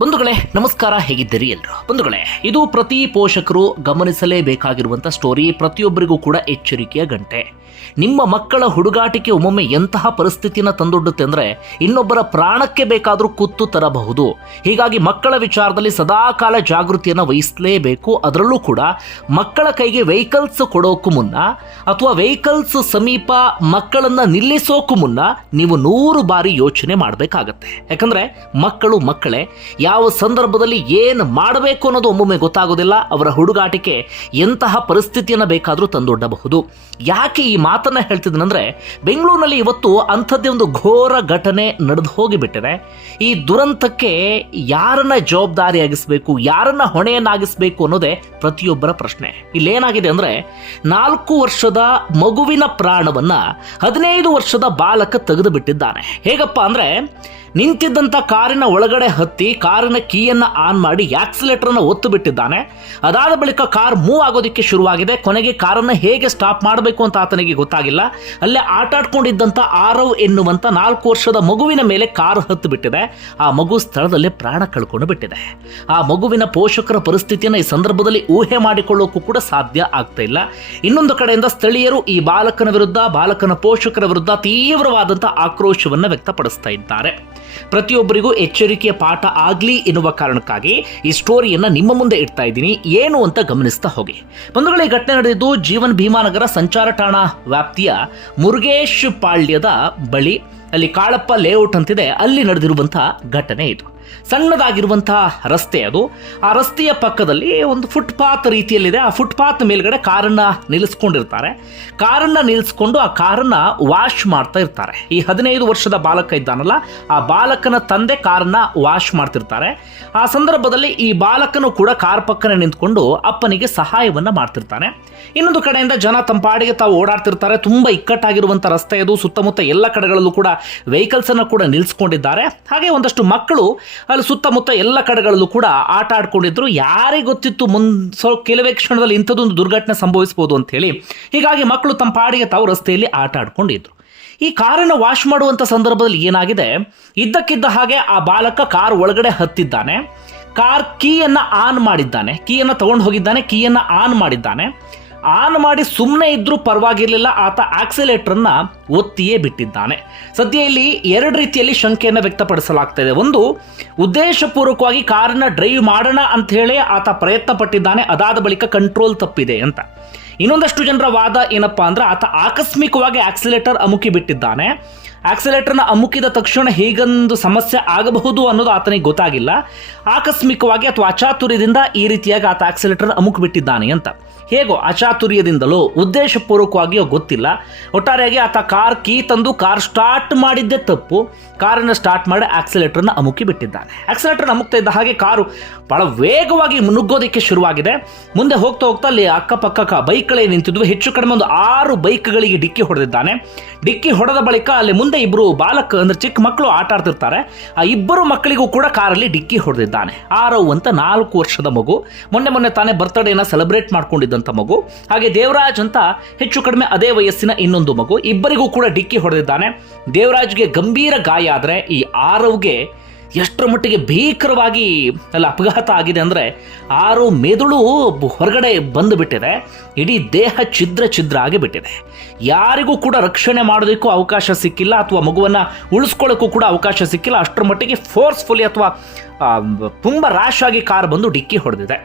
ಬಂಧುಗಳೇ, ನಮಸ್ಕಾರ, ಹೇಗಿದ್ದೀರಿ ಎಲ್ರು ಬಂಧುಗಳೇ, ಇದು ಪ್ರತಿ ಪೋಷಕರು ಗಮನಿಸಲೇಬೇಕಾಗಿರುವಂತಹ ಸ್ಟೋರಿ ಪ್ರತಿಯೊಬ್ಬರಿಗೂ ಕೂಡ ಎಚ್ಚರಿಕೆಯ ಗಂಟೆ. ನಿಮ್ಮ ಮಕ್ಕಳ ಹುಡುಗಾಟಿಕೆ ಒಮ್ಮೊಮ್ಮೆ ಎಂತಹ ಪರಿಸ್ಥಿತಿನ ತಂದೊಡ್ಡುತ್ತೆ ಅಂದ್ರೆ ಇನ್ನೊಬ್ಬರ ಪ್ರಾಣಕ್ಕೆ ಬೇಕಾದರೂ ಕುತ್ತು ತರಬಹುದು. ಹೀಗಾಗಿ ಮಕ್ಕಳ ವಿಚಾರದಲ್ಲಿ ಸದಾಕಾಲ ಜಾಗೃತಿಯನ್ನು ವಹಿಸಲೇಬೇಕು. ಅದರಲ್ಲೂ ಕೂಡ ಮಕ್ಕಳ ಕೈಗೆ ವೆಹಿಕಲ್ಸ್ ಕೊಡೋಕ್ಕೂ ಮುನ್ನ ಅಥವಾ ವೆಹಿಕಲ್ಸ್ ಸಮೀಪ ಮಕ್ಕಳನ್ನ ನಿಲ್ಲಿಸೋಕ್ಕೂ ಮುನ್ನ ನೀವು ನೂರು ಬಾರಿ ಯೋಚನೆ ಮಾಡಬೇಕಾಗತ್ತೆ. ಯಾಕಂದ್ರೆ ಮಕ್ಕಳು ಮಕ್ಕಳೇ ಯಾವ ಸಂದರ್ಭದಲ್ಲಿ ಏನು ಮಾಡಬೇಕು ಅನ್ನೋದು ಒಮ್ಮೊಮ್ಮೆ ಗೊತ್ತಾಗೋದಿಲ್ಲ. ಅವರ ಹುಡುಗಾಟಿಕೆ ಎಂತಹ ಪರಿಸ್ಥಿತಿಯನ್ನು ಬೇಕಾದರೂ ತಂದೊಡ್ಡಬಹುದು. ಯಾಕೆ ಈ ಮಾತನ್ನು ಹೇಳ್ತಿದ್ದನಂದ್ರೆ ಬೆಂಗಳೂರಿನಲ್ಲಿ ಇವತ್ತು ಅಂಥದ್ದೇ ಒಂದು ಘೋರ ಘಟನೆ ನಡೆದು ಹೋಗಿಬಿಟ್ಟಿದೆ. ಈ ದುರಂತಕ್ಕೆ ಯಾರನ್ನ ಜವಾಬ್ದಾರಿಯಾಗಿಸಬೇಕು ಯಾರನ್ನ ಹೊಣೆಯನ್ನಾಗಿಸಬೇಕು ಅನ್ನೋದೇ ಪ್ರತಿಯೊಬ್ಬರ ಪ್ರಶ್ನೆ. ಇಲ್ಲೇನಾಗಿದೆ ಅಂದರೆ, ನಾಲ್ಕು ವರ್ಷದ ಮಗುವಿನ ಪ್ರಾಣವನ್ನು ಹದಿನೈದು ವರ್ಷದ ಬಾಲಕ ತೆಗೆದು ಬಿಟ್ಟಿದ್ದಾನೆ ಹೇಗಪ್ಪ ಅಂದ್ರೆ ನಿಂತಿದ್ದಂಥ ಕಾರಿನ ಒಳಗಡೆ ಹತ್ತಿ ಕಾರಿನ ಕೀಯನ್ನ ಆನ್ ಮಾಡಿ ಆಕ್ಸಿಲೇಟರ್ ಅನ್ನ ಒತ್ತು ಬಿಟ್ಟಿದ್ದಾನೆ. ಅದಾದ ಬಳಿಕ ಕಾರ್ ಮೂವ್ ಆಗೋದಿಕ್ಕೆ ಶುರುವಾಗಿದೆ. ಕೊನೆಗೆ ಕಾರನ್ನ ಹೇಗೆ ಸ್ಟಾಪ್ ಮಾಡಬೇಕು ಅಂತ ಆತನಿಗೆ ಗೊತ್ತಾಗಿಲ್ಲ. ಅಲ್ಲೇ ಆಟ ಆಡ್ಕೊಂಡಿದ್ದಂಥ ಆರವ್ ಎನ್ನುವಂತ ನಾಲ್ಕು ವರ್ಷದ ಮಗುವಿನ ಮೇಲೆ ಕಾರ್ ಹತ್ತು ಬಿಟ್ಟಿದೆ. ಆ ಮಗು ಸ್ಥಳದಲ್ಲೇ ಪ್ರಾಣ ಕಳ್ಕೊಂಡು ಬಿಟ್ಟಿದೆ. ಆ ಮಗುವಿನ ಪೋಷಕರ ಪರಿಸ್ಥಿತಿಯನ್ನು ಈ ಸಂದರ್ಭದಲ್ಲಿ ಊಹೆ ಮಾಡಿಕೊಳ್ಳೋಕ್ಕೂ ಕೂಡ ಸಾಧ್ಯ ಆಗ್ತಾ ಇಲ್ಲ. ಇನ್ನೊಂದು ಕಡೆಯಿಂದ ಸ್ಥಳೀಯರು ಈ ಬಾಲಕನ ವಿರುದ್ಧ, ಬಾಲಕನ ಪೋಷಕರ ವಿರುದ್ಧ ತೀವ್ರವಾದಂತಹ ಆಕ್ರೋಶವನ್ನು ವ್ಯಕ್ತಪಡಿಸ್ತಾ ಇದ್ದಾರೆ. ಪ್ರತಿಯೊಬ್ಬರಿಗೂ ಎಚ್ಚರಿಕೆಯ ಪಾಠ ಆಗಲಿ ಎನ್ನುವ ಕಾರಣಕ್ಕಾಗಿ ಈ ಸ್ಟೋರಿಯನ್ನ ನಿಮ್ಮ ಮುಂದೆ ಇಡ್ತಾ ಇದ್ದೀನಿ. ಏನು ಅಂತ ಗಮನಿಸ್ತಾ ಹೋಗಿ. ಬಂಧುಗಳ, ಈ ಘಟನೆ ನಡೆದಿದ್ದು ಜೀವನ್ ಭೀಮಾನಗರ ಸಂಚಾರ ಠಾಣಾ ವ್ಯಾಪ್ತಿಯ ಮುರುಗೇಶ್ ಪಾಳ್ಯದ ಬಳಿ. ಅಲ್ಲಿ ಕಾಳಪ್ಪ ಲೇಔಟ್ ಅಂತಿದೆ. ಅಲ್ಲಿ ನಡೆದಿರುವಂತಹ ಘಟನೆ ಇದು. ಸಣ್ಣದಾಗಿರುವಂತಹ ರಸ್ತೆ ಅದು. ಆ ರಸ್ತೆಯ ಪಕ್ಕದಲ್ಲಿ ಒಂದು ಫುಟ್ಪಾತ್ ರೀತಿಯಲ್ಲಿದೆ. ಆ ಫುಟ್ಪಾತ್ ಮೇಲ್ಗಡೆ ಕಾರನ್ನ ನಿಲ್ಲಿಸ್ಕೊಂಡಿರ್ತಾರೆ. ಕಾರನ್ನ ನಿಲ್ಲಿಸ್ಕೊಂಡು ಆ ಕಾರನ್ನ ವಾಶ್ ಮಾಡ್ತಾ ಇರ್ತಾರೆ. ಈ ಹದಿನೈದು ವರ್ಷದ ಬಾಲಕ ಇದ್ದಾನಲ್ಲ, ಆ ಬಾಲಕನ ತಂದೆ ಕಾರನ್ನ ವಾಶ್ ಮಾಡ್ತಿರ್ತಾರೆ. ಆ ಸಂದರ್ಭದಲ್ಲಿ ಈ ಬಾಲಕನು ಕೂಡ ಕಾರ್ ಪಕ್ಕನೆ ನಿಂತ್ಕೊಂಡು ಅಪ್ಪನಿಗೆ ಸಹಾಯವನ್ನ ಮಾಡ್ತಿರ್ತಾನೆ. ಇನ್ನೊಂದು ಕಡೆಯಿಂದ ಜನ ತಂಪಾಡಿಗೆ ತಾವು ಓಡಾಡ್ತಿರ್ತಾರೆ. ತುಂಬಾ ಇಕ್ಕಟ್ಟಾಗಿರುವಂಥ ರಸ್ತೆ ಅದು. ಸುತ್ತಮುತ್ತ ಎಲ್ಲ ಕಡೆಗಳಲ್ಲೂ ಕೂಡ ವೆಹಿಕಲ್ಸ್ ಅನ್ನು ಕೂಡ ನಿಲ್ಲಿಸ್ಕೊಂಡಿದ್ದಾರೆ ಹಾಗೆ ಒಂದಷ್ಟು ಮಕ್ಕಳು ಅಲ್ಲಿ ಸುತ್ತಮುತ್ತ ಎಲ್ಲ ಕಡೆಗಳಲ್ಲೂ ಕೂಡ ಆಟ ಆಡ್ಕೊಂಡಿದ್ರು. ಯಾರಿಗೆ ಗೊತ್ತಿತ್ತು ಮುನ್, ಸ್ವಲ್ಪ ಕೆಲವೇ ಕ್ಷಣದಲ್ಲಿ ಇಂಥದ್ದೊಂದು ದುರ್ಘಟನೆ ಸಂಭವಿಸ್ಬೋದು ಅಂತ ಹೇಳಿ ಹೀಗಾಗಿ ಮಕ್ಕಳು ತಮ್ಮ ಪಾಡಿಗೆ ತಾವು ರಸ್ತೆಯಲ್ಲಿ ಆಟ ಆಡ್ಕೊಂಡಿದ್ರು. ಈ ಕಾರನ್ನು ವಾಶ್ ಮಾಡುವಂಥ ಸಂದರ್ಭದಲ್ಲಿ ಏನಾಗಿದೆ? ಇದ್ದಕ್ಕಿದ್ದ ಹಾಗೆ ಆ ಬಾಲಕ ಕಾರ್ ಒಳಗಡೆ ಹತ್ತಿದ್ದಾನೆ. ಕಾರ್ ಕೀಯನ್ನು ಆನ್ ಮಾಡಿದ್ದಾನೆ. ಕೀಯನ್ನು ತಗೊಂಡು ಹೋಗಿದ್ದಾನೆ. ಕೀಯನ್ನು ಆನ್ ಮಾಡಿದ್ದಾನೆ. ಆನ್ ಮಾಡಿ ಸುಮ್ಮನೆ ಇದ್ರೂ ಪರವಾಗಿರಲಿಲ್ಲ, ಆತ ಆಕ್ಸಿಲೇಟರ್ನ ಒತ್ತಿಯೇ ಬಿಟ್ಟಿದ್ದಾನೆ. ಸದ್ಯ ಇಲ್ಲಿ ಎರಡು ರೀತಿಯಲ್ಲಿ ಶಂಕೆಯನ್ನು ವ್ಯಕ್ತಪಡಿಸಲಾಗ್ತಾ ಇದೆ ಒಂದು, ಉದ್ದೇಶಪೂರ್ವಕವಾಗಿ ಕಾರನ್ನ ಡ್ರೈವ್ ಮಾಡೋಣ ಅಂತ ಹೇಳಿ ಆತ ಪ್ರಯತ್ನ ಪಟ್ಟಿದ್ದಾನೆ ಅದಾದ ಬಳಿಕ ಕಂಟ್ರೋಲ್ ತಪ್ಪಿದೆ ಅಂತ. ಇನ್ನೊಂದಷ್ಟು ಜನರ ವಾದ ಏನಪ್ಪಾ ಅಂದ್ರೆ, ಆತ ಆಕಸ್ಮಿಕವಾಗಿ ಆಕ್ಸಿಲೇಟರ್ ಅಮುಕಿ ಬಿಟ್ಟಿದ್ದಾನೆ. ಆಕ್ಸಿಲೇಟರ್ನ ಅಮುಕಿದ ತಕ್ಷಣ ಹೇಗೊಂದು ಸಮಸ್ಯೆ ಆಗಬಹುದು ಅನ್ನೋದು ಆತನಿಗೆ ಗೊತ್ತಾಗಿಲ್ಲ. ಆಕಸ್ಮಿಕವಾಗಿ ಅಥವಾ ಅಚಾತುರ್ಯದಿಂದ ಈ ರೀತಿಯಾಗಿ ಆತ ಆಕ್ಸಿಲೇಟರ್ ಅಮುಕ್ ಬಿಟ್ಟಿದ್ದಾನೆ ಅಂತ. ಹೇಗೋ ಅಚಾತುರ್ಯದಿಂದಲೋ ಉದ್ದೇಶಪೂರ್ವಕವಾಗಿಯೋ ಗೊತ್ತಿಲ್ಲ. ಒಟ್ಟಾರೆಯಾಗಿ ಆತ ಕಾರ್ ಕೀ ತಂದು ಕಾರ್ ಸ್ಟಾರ್ಟ್ ಮಾಡಿದ್ದೇ ತಪ್ಪು. ಕಾರನ್ನು ಸ್ಟಾರ್ಟ್ ಮಾಡಿ ಆಕ್ಸಿಲೇಟರ್ನ ಅಮುಕಿ ಬಿಟ್ಟಿದ್ದಾನೆ. ಆಕ್ಸಿಲೇಟರ್ನ ಅಮುಕ್ತಾ ಇದ್ದ ಹಾಗೆ ಕಾರು ಬಹಳ ವೇಗವಾಗಿ ನುಗ್ಗೋದಕ್ಕೆ ಶುರುವಾಗಿದೆ. ಮುಂದೆ ಹೋಗ್ತಾ ಹೋಗ್ತಾ ಅಲ್ಲಿ ಅಕ್ಕಪಕ್ಕ ಬೈಕ್ಗಳೇ ನಿಂತಿದ್ವು. ಹೆಚ್ಚು ಕಡಿಮೆ ಒಂದು ಆರು ಬೈಕ್ಗಳಿಗೆ ಡಿಕ್ಕಿ ಹೊಡೆದಿದ್ದಾನೆ. ಡಿಕ್ಕಿ ಹೊಡೆದ ಬಳಿಕ ಅಲ್ಲಿ ಮುಂದೆ ಇಬ್ಬರು ಬಾಲಕ ಅಂದ್ರೆ ಚಿಕ್ಕ ಮಕ್ಕಳು ಆಟ ಆಡ್ತಿರ್ತಾರೆ. ಆ ಇಬ್ಬರು ಮಕ್ಕಳಿಗೂ ಕೂಡ ಕಾರಲ್ಲಿ ಡಿಕ್ಕಿ ಹೊಡೆದಿದ್ದಾನೆ. ಆರವ್ ಅಂತ ನಾಲ್ಕು ವರ್ಷದ ಮಗು. ಮೊನ್ನೆ ಮೊನ್ನೆ ತಾನೇ ಬರ್ತ್ಡೇನ ಸೆಲೆಬ್ರೇಟ್ ಮಾಡ್ಕೊಂಡಿದ್ದಂಥ ಮಗು. ಹಾಗೆ ದೇವರಾಜ್ ಅಂತ ಹೆಚ್ಚು ಕಡಿಮೆ ಅದೇ ವಯಸ್ಸಿನ ಇನ್ನೊಂದು ಮಗು. ಇಬ್ಬರಿಗೂ ಕೂಡ ಡಿಕ್ಕಿ ಹೊಡೆದಿದ್ದಾನೆ. ದೇವರಾಜ್ಗೆ ಗಂಭೀರ ಗಾಯ ಆದರೆ ಈ ಆರವ್ಗೆ ಎಷ್ಟರ ಮಟ್ಟಿಗೆ ಭೀಕರವಾಗಿ ಅಲ್ಲಿ ಅಪಘಾತ ಆಗಿದೆ ಅಂದರೆ ಆರು ಮೆದುಳು ಹೊರಗಡೆ ಬಂದುಬಿಟ್ಟಿದೆ. ಇಡೀ ದೇಹ ಛಿದ್ರ ಛಿದ್ರ ಆಗಿಬಿಟ್ಟಿದೆ. ಯಾರಿಗೂ ಕೂಡ ರಕ್ಷಣೆ ಮಾಡೋದಕ್ಕೂ ಅವಕಾಶ ಸಿಕ್ಕಿಲ್ಲ ಅಥವಾ ಮಗುವನ್ನು ಉಳಿಸ್ಕೊಳ್ಳೋಕ್ಕೂ ಕೂಡ ಅವಕಾಶ ಸಿಕ್ಕಿಲ್ಲ. ಅಷ್ಟರ ಮಟ್ಟಿಗೆ ಫೋರ್ಸ್ಫುಲಿ ಅಥವಾ ತುಂಬ ರ್ಯಾಶ್ ಆಗಿ ಕಾರ್ ಬಂದು ಡಿಕ್ಕಿ ಹೊಡೆದಿದೆ.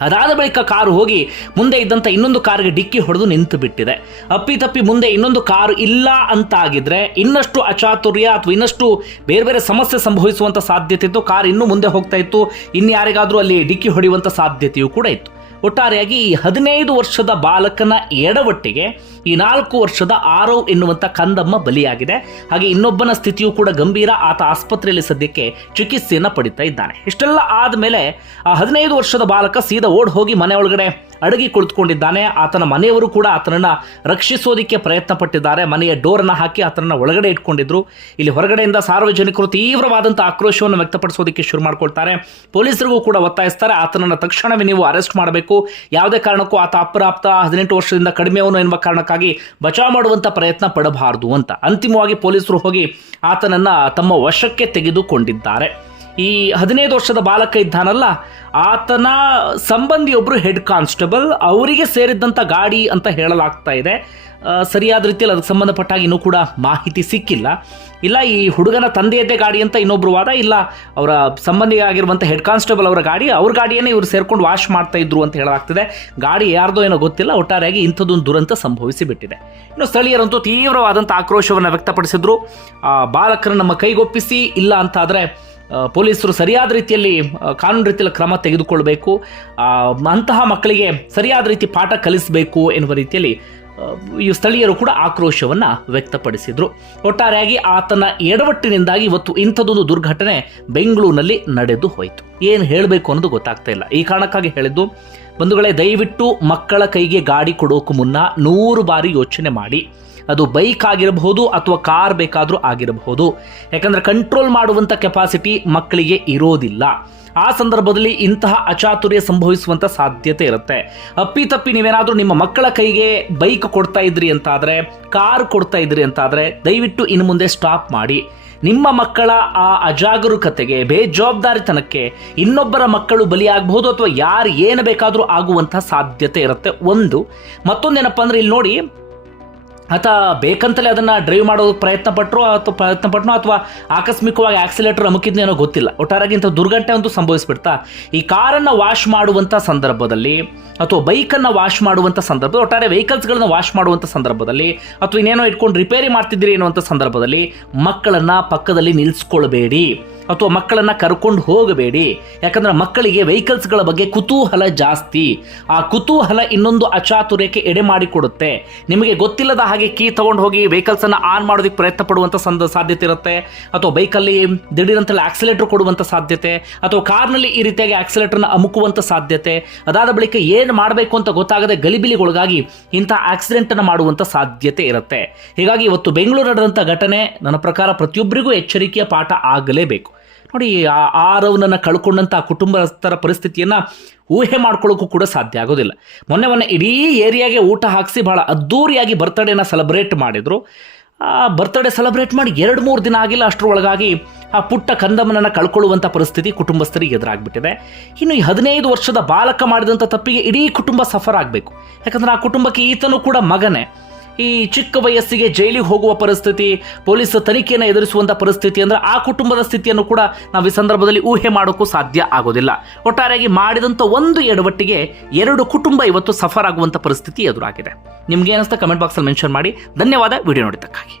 ಅದಾದ ಬಳಿಕ ಕಾರು ಹೋಗಿ ಮುಂದೆ ಇದ್ದಂಥ ಇನ್ನೊಂದು ಕಾರಿಗೆ ಡಿಕ್ಕಿ ಹೊಡೆದು ನಿಂತು ಬಿಟ್ಟಿದೆ. ಅಪ್ಪಿತಪ್ಪಿ ಮುಂದೆ ಇನ್ನೊಂದು ಕಾರು ಇಲ್ಲ ಅಂತ ಆಗಿದ್ರೆ ಇನ್ನಷ್ಟು ಅಚಾತುರ್ಯ ಅಥವಾ ಇನ್ನಷ್ಟು ಬೇರೆ ಬೇರೆ ಸಮಸ್ಯೆ ಸಂಭವಿಸುವಂಥ ಸಾಧ್ಯತೆ ಇತ್ತು. ಕಾರ್ ಇನ್ನೂ ಮುಂದೆ ಹೋಗ್ತಾ ಇತ್ತು. ಇನ್ನು ಯಾರಿಗಾದರೂ ಅಲ್ಲಿ ಡಿಕ್ಕಿ ಹೊಡೆಯುವಂಥ ಸಾಧ್ಯತೆಯೂ ಕೂಡ ಇತ್ತು. ಒಟ್ಟಾರೆಯಾಗಿ ಈ ಹದಿನೈದು ವರ್ಷದ ಬಾಲಕನ ಎಡವಟ್ಟಿಗೆ ಈ ನಾಲ್ಕು ವರ್ಷದ ಆರೋ ಎನ್ನುವಂಥ ಕಂದಮ್ಮ ಬಲಿಯಾಗಿದೆ. ಹಾಗೆ ಇನ್ನೊಬ್ಬನ ಸ್ಥಿತಿಯೂ ಕೂಡ ಗಂಭೀರ. ಆತ ಆಸ್ಪತ್ರೆಯಲ್ಲಿ ಸದ್ಯಕ್ಕೆ ಚಿಕಿತ್ಸೆಯನ್ನು ಪಡಿತಾ ಇದ್ದಾನೆ. ಇಷ್ಟೆಲ್ಲ ಆದಮೇಲೆ ಆ ಹದಿನೈದು ವರ್ಷದ ಬಾಲಕ ಸೀದಾ ಓಡ್ ಹೋಗಿ ಮನೆ ಒಳಗಡೆ ಅಡಗಿ ಕುಳಿತುಕೊಂಡಿದ್ದಾನೆ. ಆತನ ಮನೆಯವರು ಕೂಡ ಆತನನ್ನ ರಕ್ಷಿಸೋದಿಕ್ಕೆ ಪ್ರಯತ್ನ ಪಟ್ಟಿದ್ದಾರೆ ಮನೆಯ ಡೋರನ್ನು ಹಾಕಿ ಆತನನ್ನ ಒಳಗಡೆ ಇಟ್ಕೊಂಡಿದ್ರು. ಇಲ್ಲಿ ಹೊರಗಡೆಯಿಂದ ಸಾರ್ವಜನಿಕರು ತೀವ್ರವಾದಂಥ ಆಕ್ರೋಶವನ್ನು ವ್ಯಕ್ತಪಡಿಸೋದಕ್ಕೆ ಶುರು ಮಾಡ್ಕೊಳ್ತಾರೆ. ಪೊಲೀಸರಿಗೂ ಕೂಡ ಒತ್ತಾಯಿಸ್ತಾರೆ. ಆತನನ್ನ ತಕ್ಷಣವೇ ನೀವು ಅರೆಸ್ಟ್ ಮಾಡಬೇಕು. ಯಾವುದೇ ಕಾರಣಕ್ಕೂ ಆತ ಅಪ್ರಾಪ್ತ ಹದಿನೆಂಟು ವರ್ಷದಿಂದ ಕಡಿಮೆಯವನು ಎನ್ನುವ ಕಾರಣಕ್ಕಾಗಿ ಬಚಾವ್ ಮಾಡುವಂಥ ಪ್ರಯತ್ನ ಪಡಬಾರದು ಅಂತ ಅಂತಿಮವಾಗಿ ಪೊಲೀಸರು ಹೋಗಿ ಆತನನ್ನ ತಮ್ಮ ವಶಕ್ಕೆ ತೆಗೆದುಕೊಂಡಿದ್ದಾರೆ. ಈ ಹದಿನೈದು ವರ್ಷದ ಬಾಲಕ ಇದ್ದಾನಲ್ಲ, ಆತನ ಸಂಬಂಧಿಯೊಬ್ಬರು ಹೆಡ್ ಕಾನ್ಸ್ಟೇಬಲ್, ಅವರಿಗೆ ಸೇರಿದ್ದಂಥ ಗಾಡಿ ಅಂತ ಹೇಳಲಾಗ್ತಾ ಇದೆ. ಸರಿಯಾದ ರೀತಿಯಲ್ಲಿ ಅದಕ್ಕೆ ಸಂಬಂಧಪಟ್ಟಾಗ ಇನ್ನೂ ಕೂಡ ಮಾಹಿತಿ ಸಿಕ್ಕಿಲ್ಲ. ಇಲ್ಲ, ಈ ಹುಡುಗನ ತಂದೆಯದ್ದೇ ಗಾಡಿ ಅಂತ ಇನ್ನೊಬ್ಬರು ವಾದ, ಇಲ್ಲ, ಅವರ ಸಂಬಂಧಿಯಾಗಿರುವಂಥ ಹೆಡ್ ಕಾನ್ಸ್ಟೇಬಲ್ ಅವರ ಗಾಡಿ, ಅವ್ರ ಗಾಡಿಯನ್ನೇ ಇವರು ಸೇರ್ಕೊಂಡು ವಾಶ್ ಮಾಡ್ತಾ ಇದ್ರು ಅಂತ ಹೇಳಲಾಗ್ತಿದೆ. ಗಾಡಿ ಯಾರ್ದೋ ಏನೋ ಗೊತ್ತಿಲ್ಲ, ಒಟ್ಟಾರೆಯಾಗಿ ಇಂಥದ್ದೊಂದು ದುರಂತ ಸಂಭವಿಸಿ ಬಿಟ್ಟಿದೆ ಇನ್ನು ಸ್ಥಳೀಯರಂತೂ ತೀವ್ರವಾದಂಥ ಆಕ್ರೋಶವನ್ನು ವ್ಯಕ್ತಪಡಿಸಿದ್ರು. ಆ, ಬಾಲಕರನ್ನು ನಮ್ಮ ಕೈಗೊಪ್ಪಿಸಿ, ಇಲ್ಲ ಅಂತಾದರೆ ಪೊಲೀಸರು ಸರಿಯಾದ ರೀತಿಯಲ್ಲಿ ಕಾನೂನು ರೀತಿಯಲ್ಲಿ ಕ್ರಮ ತೆಗೆದುಕೊಳ್ಬೇಕು. ಅಂತಹ ಮಕ್ಕಳಿಗೆ ಸರಿಯಾದ ರೀತಿ ಪಾಠ ಕಲಿಸಬೇಕು ಎನ್ನುವ ರೀತಿಯಲ್ಲಿ ಈ ಸ್ಥಳೀಯರು ಕೂಡ ಆಕ್ರೋಶವನ್ನು ವ್ಯಕ್ತಪಡಿಸಿದರು. ಒಟ್ಟಾರೆಯಾಗಿ ಆತನ ಎಡವಟ್ಟಿನಿಂದಾಗಿ ಇವತ್ತು ಇಂಥದ್ದೊಂದು ದುರ್ಘಟನೆ ಬೆಂಗಳೂರಿನಲ್ಲಿ ನಡೆದು ಹೋಯಿತು. ಏನು ಹೇಳಬೇಕು ಅನ್ನೋದು ಗೊತ್ತಾಗ್ತಾ ಇಲ್ಲ. ಈ ಕಾರಣಕ್ಕಾಗಿ ಹೇಳಿದ್ದು, ಬಂಧುಗಳೇ, ದಯವಿಟ್ಟು ಮಕ್ಕಳ ಕೈಗೆ ಗಾಡಿ ಕೊಡೋಕು ಮುನ್ನ ನೂರು ಬಾರಿ ಯೋಚನೆ ಮಾಡಿ. ಅದು ಬೈಕ್ ಆಗಿರಬಹುದು ಅಥವಾ ಕಾರ್ ಬೇಕಾದರೂ ಆಗಿರಬಹುದು. ಯಾಕಂದರೆ ಕಂಟ್ರೋಲ್ ಮಾಡುವಂಥ ಕೆಪಾಸಿಟಿ ಮಕ್ಕಳಿಗೆ ಇರೋದಿಲ್ಲ. ಆ ಸಂದರ್ಭದಲ್ಲಿ ಇಂತಹ ಅಚಾತುರ್ಯ ಸಂಭವಿಸುವಂತ ಸಾಧ್ಯತೆ ಇರುತ್ತೆ. ಅಪ್ಪಿತಪ್ಪಿ ನೀವೇನಾದರೂ ನಿಮ್ಮ ಮಕ್ಕಳ ಕೈಗೆ ಬೈಕ್ ಕೊಡ್ತಾ ಇದ್ರಿ ಅಂತಾದ್ರೆ, ಕಾರ್ ಕೊಡ್ತಾ ಇದ್ರಿ ಅಂತಾದ್ರೆ ದಯವಿಟ್ಟು ಇನ್ನು ಮುಂದೆ ಸ್ಟಾಪ್ ಮಾಡಿ. ನಿಮ್ಮ ಮಕ್ಕಳ ಆ ಅಜಾಗರೂಕತೆಗೆ, ಬೇಜವಾಬ್ದಾರಿತನಕ್ಕೆ ಇನ್ನೊಬ್ಬರ ಮಕ್ಕಳು ಬಲಿಯಾಗಬಹುದು ಅಥವಾ ಯಾರು ಏನು ಬೇಕಾದರೂ ಆಗುವಂತಹ ಸಾಧ್ಯತೆ ಇರುತ್ತೆ. ಒಂದು, ಮತ್ತೊಂದೇನಪ್ಪ ಅಂದರೆ ಇಲ್ಲಿ ನೋಡಿ ಆತ ಬೇಕಂತಲೇ ಅದನ್ನ ಡ್ರೈವ್ ಮಾಡೋದಕ್ಕೆ ಪ್ರಯತ್ನ ಪಟ್ಟರು ಅಥವಾ ಪ್ರಯತ್ನ ಪಟ್ಟನೋ ಅಥವಾ ಆಕಸ್ಮಿಕವಾಗಿ ಆಕ್ಸಿಲೇಟರ್ ಅಮುಕಿದ್ನೇನೋ ಗೊತ್ತಿಲ್ಲ. ಒಟ್ಟಾರಾಗಿ ಇಂಥ ದುರ್ಘಟನೆ ಅಂತೂ ಸಂಭವಿಸ್ಬಿಡ್ತಾ. ಈ ಕಾರನ್ನು ವಾಶ್ ಮಾಡುವಂಥ ಸಂದರ್ಭದಲ್ಲಿ ಅಥವಾ ಬೈಕನ್ನು ವಾಶ್ ಮಾಡುವಂಥ ಸಂದರ್ಭ ಒಟ್ಟಾರೆ ವೆಹಿಕಲ್ಸ್ಗಳನ್ನ ವಾಶ್ ಮಾಡುವಂಥ ಸಂದರ್ಭದಲ್ಲಿ ಅಥವಾ ಇನ್ನೇನೋ ಇಟ್ಕೊಂಡು ರಿಪೇರಿ ಮಾಡ್ತಿದ್ದೀರಿ ಅನ್ನುವಂಥ ಸಂದರ್ಭದಲ್ಲಿ ಮಕ್ಕಳನ್ನು ಪಕ್ಕದಲ್ಲಿ ನಿಲ್ಲಿಸ್ಕೊಳ್ಬೇಡಿ ಅಥವಾ ಮಕ್ಕಳನ್ನ ಕರ್ಕೊಂಡು ಹೋಗಬೇಡಿ. ಯಾಕಂದ್ರೆ ಮಕ್ಕಳಿಗೆ ವೆಹಿಕಲ್ಸ್ಗಳ ಬಗ್ಗೆ ಕುತೂಹಲ ಜಾಸ್ತಿ. ಆ ಕುತೂಹಲ ಇನ್ನೊಂದು ಅಚಾತುರ್ಯಕ್ಕೆ ಎಡೆ ಮಾಡಿಕೊಡುತ್ತೆ. ನಿಮಗೆ ಗೊತ್ತಿಲ್ಲದ ಹಾಗೆ ಕೀ ತಗೊಂಡು ಹೋಗಿ ವೆಹಿಕಲ್ಸ್ ಅನ್ನ ಆನ್ ಮಾಡೋದಕ್ಕೆ ಪ್ರಯತ್ನ ಪಡುವಂಥ ಸಂದ ಸಾಧ್ಯತೆ ಇರುತ್ತೆ. ಅಥವಾ ಬೈಕಲ್ಲಿ ದಿಢೀರಂತಲ್ಲಿ ಆಕ್ಸಿಲೇಟರ್ ಕೊಡುವಂತ ಸಾಧ್ಯತೆ. ಅಥವಾ ಕಾರ್ನಲ್ಲಿ ಈ ರೀತಿಯಾಗಿ ಆಕ್ಸಿಲೇಟರ್ನ ಅಮುಕುವಂತ ಸಾಧ್ಯತೆ. ಅದಾದ ಬಳಿಕ ಏನು ಮಾಡಬೇಕು ಅಂತ ಗೊತ್ತಾಗದೆ ಗಲಿಬಿಲಿಗೊಳಗಾಗಿ ಇಂಥ ಆಕ್ಸಿಡೆಂಟ್ ಮಾಡುವಂಥ ಸಾಧ್ಯತೆ ಇರುತ್ತೆ. ಹೀಗಾಗಿ ಇವತ್ತು ಬೆಂಗಳೂರು ನಡೆದಂಥ ಘಟನೆ, ನನ್ನ ಪ್ರಕಾರ ಪ್ರತಿಯೊಬ್ಬರಿಗೂ ಎಚ್ಚರಿಕೆಯ ಪಾಠ ಆಗಲೇಬೇಕು. ನೋಡಿ, ಆ ಆರವನನ್ನು ಕಳ್ಕೊಂಡಂಥ ಆ ಕುಟುಂಬಸ್ಥರ ಪರಿಸ್ಥಿತಿಯನ್ನು ಊಹೆ ಮಾಡ್ಕೊಳ್ಳೋಕ್ಕೂ ಕೂಡ ಸಾಧ್ಯ ಆಗೋದಿಲ್ಲ. ಮೊನ್ನೆ ಮೊನ್ನೆ ಇಡೀ ಏರಿಯಾಗೆ ಊಟ ಹಾಕಿಸಿ ಭಾಳ ಅದ್ಧೂರಿಯಾಗಿ ಬರ್ತಡೇನ ಸೆಲೆಬ್ರೇಟ್ ಮಾಡಿದರು. ಆ ಬರ್ತ್ಡೇ ಸೆಲೆಬ್ರೇಟ್ ಮಾಡಿ ಎರಡು ಮೂರು ದಿನ ಆಗಿಲ್ಲ, ಅಷ್ಟರೊಳಗಾಗಿ ಆ ಪುಟ್ಟ ಕಂದಮ್ಮನನ್ನು ಕಳ್ಕೊಳ್ಳುವಂಥ ಪರಿಸ್ಥಿತಿ ಕುಟುಂಬಸ್ಥರಿಗೆ ಎದುರಾಗ್ಬಿಟ್ಟಿದೆ. ಇನ್ನು ಈ ಹದಿನೈದು ವರ್ಷದ ಬಾಲಕ ಮಾಡಿದಂಥ ತಪ್ಪಿಗೆ ಇಡೀ ಕುಟುಂಬ ಸಫರ್ ಆಗಬೇಕು. ಯಾಕಂದ್ರೆ ಆ ಕುಟುಂಬಕ್ಕೆ ಈತನೂ ಕೂಡ ಮಗನೇ. ಈ ಚಿಕ್ಕ ವಯಸ್ಸಿಗೆ ಜೈಲಿಗೆ ಹೋಗುವ ಪರಿಸ್ಥಿತಿ, ಪೊಲೀಸ್ ತನಿಖೆಯನ್ನು ಎದುರಿಸುವಂಥ ಪರಿಸ್ಥಿತಿ ಅಂದ್ರೆ ಆ ಕುಟುಂಬದ ಸ್ಥಿತಿಯನ್ನು ಕೂಡ ನಾವು ಈ ಸಂದರ್ಭದಲ್ಲಿ ಊಹೆ ಮಾಡೋಕ್ಕೂ ಸಾಧ್ಯ ಆಗೋದಿಲ್ಲ. ಒಟ್ಟಾರೆಯಾಗಿ ಮಾಡಿದಂಥ ಒಂದು ಎಡವಟ್ಟಿಗೆ ಎರಡು ಕುಟುಂಬ ಇವತ್ತು ಸಫರ್ ಆಗುವಂತ ಪರಿಸ್ಥಿತಿ ಎದುರಾಗಿದೆ. ನಿಮ್ಗೆ ಏನಿಸ್ತಾ ಕಮೆಂಟ್ ಬಾಕ್ಸಲ್ಲಿ ಮೆನ್ಷನ್ ಮಾಡಿ. ಧನ್ಯವಾದ. ವಿಡಿಯೋ ನೋಡಿದ್ದಕ್ಕಾಗಿ.